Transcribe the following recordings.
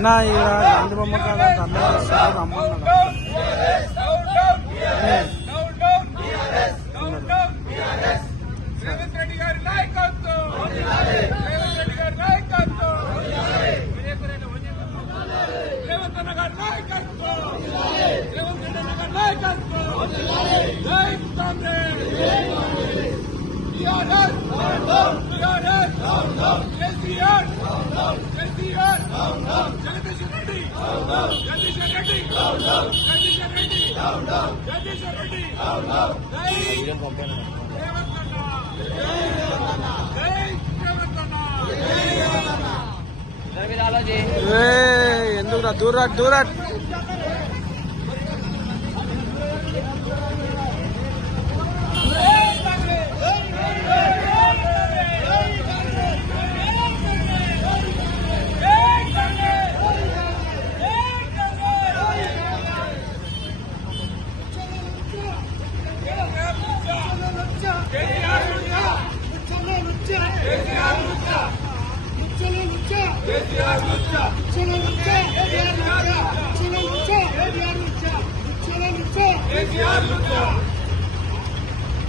అన్న ఇలా గాంధీ బొమ్మ కాడ దండ చేస్తారు రమ్మన్నాడు Jagadishwar Reddy Jagadishwar Reddy Jagadishwar Reddy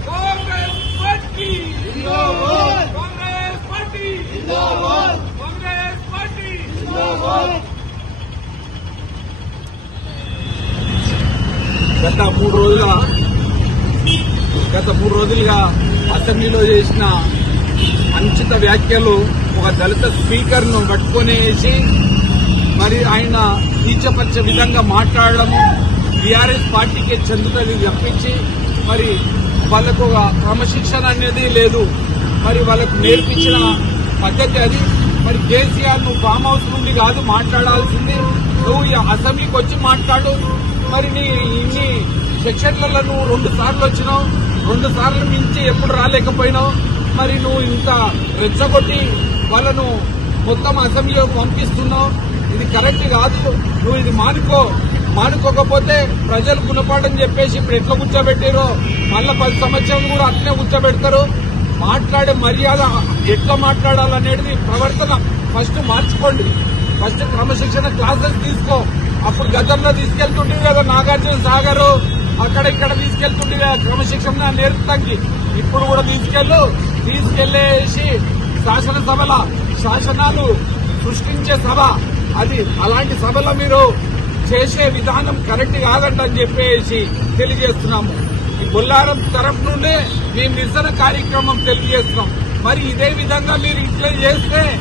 Congress party Congress party Congress party గత మూడు రోజుల గత మూడు రోజులుగా అసెంబ్లీలో చేసిన అనుచిత వ్యాఖ్యలు ఒక దళిత స్పీకర్ను పట్టుకునేసి మరి ఆయన నీచపరిచే విధంగా మాట్లాడడము బీఆర్ఎస్ పార్టీకి చెందుతుంది తప్పించి మరి వాళ్ళకు ఒక క్రమశిక్షణ అనేది లేదు. మరి వాళ్ళకు నేర్పించిన పద్ధతి అది. మరి కేసీఆర్ నువ్వు ఫామ్ హౌస్ నుండి కాదు మాట్లాడాల్సింది నువ్వు ఈ అసెంబ్లీకి వచ్చి మాట్లాడు. మరి నీ ఇన్ని సెక్షన్లలో నువ్వు రెండు సార్లు వచ్చినావు రెండు సార్లు మించి ఎప్పుడు రాలేకపోయినావు. మరి నువ్వు ఇంత రెచ్చగొట్టి వాళ్ళను మొత్తం అసెంబ్లీలోకి పంపిస్తున్నావు? ఇది కరెక్ట్ కాదు. నువ్వు ఇది మానుకో. మానుకోకపోతే ప్రజలు గుణపాఠం చెప్పేసి ఇప్పుడు ఎట్లా కూర్చోబెట్టారో మళ్ళా పది సంవత్సరాలు కూడా అట్లనే కూర్చోబెడతారు. మాట్లాడే మర్యాద ఎట్లా మాట్లాడాలనేది ప్రవర్తన ఫస్ట్ మార్చుకోండి. ఫస్ట్ క్రమశిక్షణ క్లాసెస్ తీసుకో. అప్పుడు గతంలో తీసుకెళ్తుంటే కదా నాగార్జున సాగరు. అక్కడ ఇక్కడ తీసుకెళ్తుండే క్రమశిక్షణ నేర్పుతానికి. ఇప్పుడు కూడా తీసుకెళ్ళు. తీసుకెళ్ళేసి శాసనసభల శాసనాలు సృష్టించే సభ. అది అలాంటి సభలో మీరు చేసే విధానం కరెక్ట్ కాదంటని చెప్పేసి తెలియజేస్తున్నాము. ఈ బొల్లారం తరఫు నుండే మేము నిరసన కార్యక్రమం తెలియజేస్తున్నాం. మరి ఇదే విధంగా మీరు ఇట్లా చేస్తే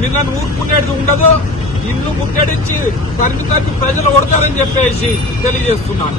నిన్న ఊరుకునేది ఉండదు. ఇల్లు ముట్టడిచ్చి తరిమి తరిమి ప్రజలు కొడతారని చెప్పేసి తెలియజేస్తున్నాను.